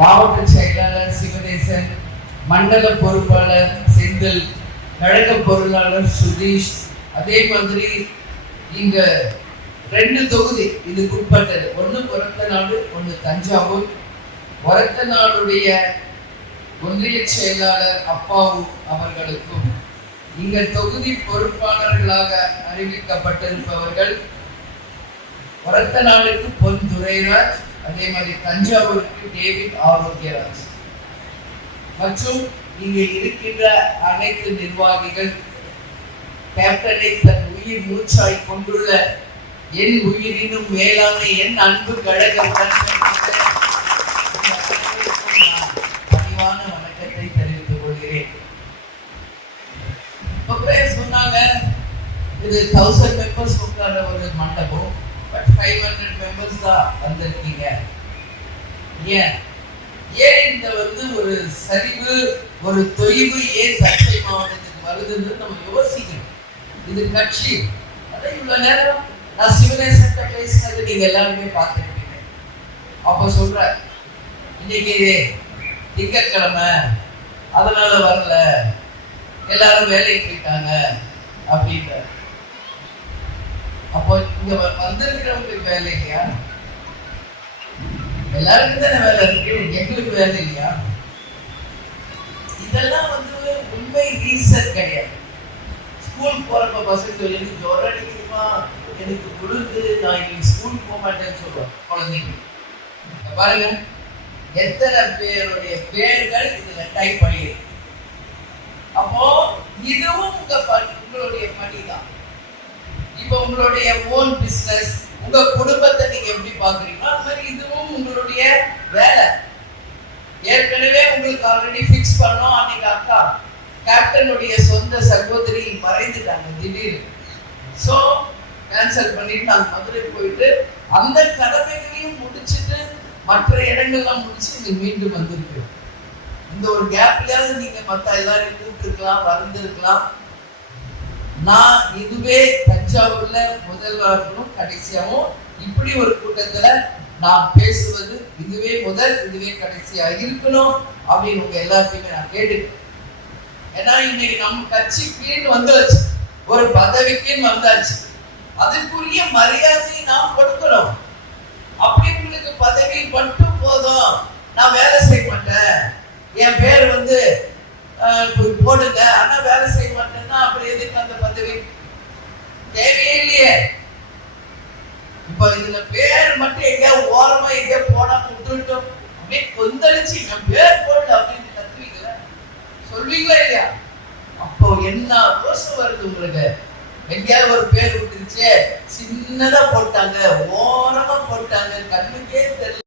மாவட்ட செயலாளர் சிவனேசன், மண்டல பொறுப்பாளர் செந்தில், கழக பொருளாளர் சுதீஷ், அதே மாதிரி இங்க 2 தொகுதி இதுக்கு உட்பட்டது. ஒன்று ஒரத்தநாடு, ஒன்று தஞ்சாவூர். ஒரத்தநாடுடைய ஒன்றிய செயலாளர் அப்பாவு அவர்களுக்கும் இங்க தொகுதி பொறுப்பாளர்களாக அறிவிக்கப்பட்டிருப்பவர்கள் ஒரத்தநாடுக்கு பொன் துரைராஜ், அதே மாதிரி தஞ்சாவூருக்கு டேவிட் ஆரோக்கியராஜ் மற்றும் இங்கே இருக்கின்ற அனைத்து நிர்வாகிகள், கேப்டனை தன் உயிர் மூச்சாய் கொண்டுள்ள என் உயிரினும் மேலான என் அன்பு கழக பணிவான வணக்கத்தை தெரிவித்துக் கொள்கிறேன். சொன்னாங்க இது 1000 மெம்பர்ஸ் உட்கார ஒரு மண்டபம், பட் 500 மெம்பர்ஸ் தான் வந்திருக்கீங்க. ஏன் இந்த ஒரு சரிவு, ஒரு தொய்வு ஏன் தஞ்சை மாவட்டத்துக்கு வருதுன்னு நம்ம யோசிக்கணும். இது கட்சி. அதை இவ்வளவு நேரம் நான் சிவனேசன் பேசினது நீங்க எல்லாருமே பார்த்துருக்கீங்க. அப்ப சொல்ற இன்னைக்கு திங்கட்கிழமை அதனால வரல, எல்லாரும் வேலைக்கு போயிட்டாங்க அப்படின்ற. அப்போ இங்க வந்திருக்கிறவங்களுக்கு வேலை இல்லையா? எல்லாருக்கும் தானே வேலை இருக்கு, எங்களுக்கு வேலை இல்லையா? இதெல்லாம் உண்மை ரீசன் கிடையாது. ஸ்கூல் போறப்ப பசங்க எனக்கு ஜொரம் அடிக்குமா, எனக்கு குளிர்ந்து, நான் இன்னைக்கு ஸ்கூல் போக மாட்டேன்னு சொல்றோம் குழந்தைங்க. பாருங்க எத்தனை பேருடைய பேர்கள் இதுல டைப் பண்ணியிருக்கு. அப்போ இதுவும் உங்களுடைய பணி தான். இப்ப உங்களுடைய ஓன் பிசினஸ், உங்க குடும்பத்தை நீங்க எப்படி பாக்குறீங்களோ அது மாதிரி இதுவும் உங்களுடைய வேலை. ஏற்கனவே உங்களுக்கு ஆல்ரெடி பிக்ஸ் பண்ணோம். அன்னைக்கு அக்கா கேப்டனுடைய சொந்த சகோதரி மறைந்துட்டாங்க திடீர்னு. சோ கேன்சல் பண்ணிட்டு நாங்க மதுரை போயிட்டு அந்த கடமைகளையும் முடிச்சுட்டு மற்ற இடங்கள்லாம் முடிச்சு இங்க மீண்டும் வந்திருக்கு. இந்த ஒரு கேப்லயாவது நீங்க மத்த எல்லாரும் கூப்பிட்டுருக்கலாம், வந்திருக்கலாம். நான் இதுவே தஞ்சாவூர்ல முதல்வர்களும் கடைசியாகவும் இப்படி ஒரு கூட்டத்துல நான் பேசுவது இதுவே முதல், இதுவே கடைசியா இருக்கணும் அப்படின்னு உங்க எல்லாத்தையுமே நான் கேட்டுக்கிறேன். ஏன்னா இன்னைக்கு நம்ம கட்சிக்குன்னு வந்தாச்சு, ஒரு பதவிக்குன்னு வந்தாச்சு, அதுக்குரிய மரியாதையை நாம் கொடுக்கணும். அப்படி உங்களுக்கு பதவி மட்டும் போதும், நான் வேலை செய்ய மாட்டேன், என் பேர் போடுங்க ஆனா வேலை செய்ய மாட்டேன்னா அப்புறம் எதுக்கு அந்த பதவி? தேவையே இல்லையே. இப்ப இதுல பேர் மட்டும் எங்கேயா ஓரமா எங்கேயா போடாம விட்டுட்டோம் அப்படியே கொந்தளிச்சு என் பேர் போடல அப்படின்னு கத்துவீங்களா, சொல்வீங்களா இல்லையா? அப்போ என்ன ரோஷம் வருது உங்களுக்கு? எங்கேயாவது ஒரு பேர் விட்டுருச்சு, சின்னதா போட்டாங்க, ஓரமா போட்டாங்க, கண்ணுக்கே தெரியல.